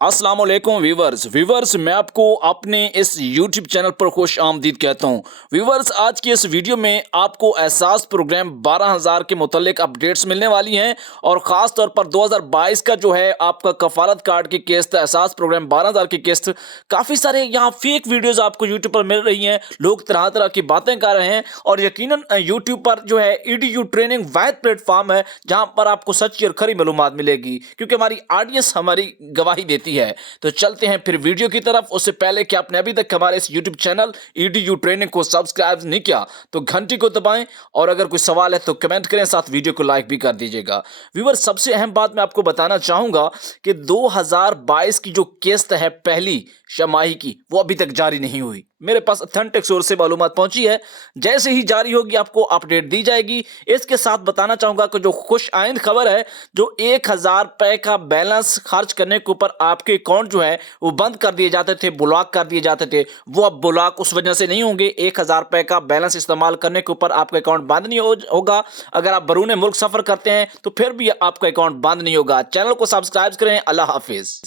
अस्सलाम वालेकुम व्यूवर्स मैं आपको अपने इस YouTube चैनल पर खुश आमदीद कहता हूँ। व्यूवर्स, आज की इस वीडियो में आपको एहसास प्रोग्राम 12,000 के मुतल्लिक अपडेट्स मिलने वाली हैं और ख़ास तौर पर 2022 का जो है आपका कफालत कार्ड की किस्त, एहसास प्रोग्राम 12,000 की किस्त। काफ़ी सारे यहाँ फेक वीडियोज़ आपको यूट्यूब पर मिल रही हैं, लोग तरह तरह की बातें कर रहे हैं और यकीनन यूट्यूब पर जो है EDU ट्रेनिंग वाहिद प्लेटफॉर्म है जहाँ पर आपको सच्ची और खरी मालूमात मिलेगी, क्योंकि हमारी ऑडियंस हमारी गवाही देती है। तो चलते हैं फिर वीडियो की तरफ। उससे पहले कि आपने अभी तक हमारे इस YouTube चैनल EDU ट्रेनिंग को सब्सक्राइब नहीं किया तो घंटी को दबाएं और अगर कोई सवाल है तो कमेंट करें, साथ वीडियो को लाइक भी कर दीजिएगा। व्यूअर्स, सबसे अहम बात मैं आपको बताना चाहूंगा कि 2022 की जो किस्त है पहली छमाही की, वो अभी तक जारी नहीं हुई। मेरे पास ऑथेंटिक सोर्स से मालूमात पहुंची है, जैसे ही जारी होगी आपको अपडेट दी जाएगी। इसके साथ बताना चाहूंगा कि जो खुश आइंद खबर है, जो 1,000 रुपए का बैलेंस खर्च करने के ऊपर आपके अकाउंट जो है वो बंद कर दिए जाते थे, ब्लॉक कर दिए जाते थे, वो अब ब्लॉक उस वजह से नहीं होंगे। 1,000 रुपए का बैलेंस इस्तेमाल करने के ऊपर आपका अकाउंट बंद नहीं होगा। अगर आप बैरून मुल्क सफर करते हैं तो फिर भी आपका अकाउंट बंद नहीं होगा। चैनल को सब्सक्राइब करें। अल्लाह हाफिज।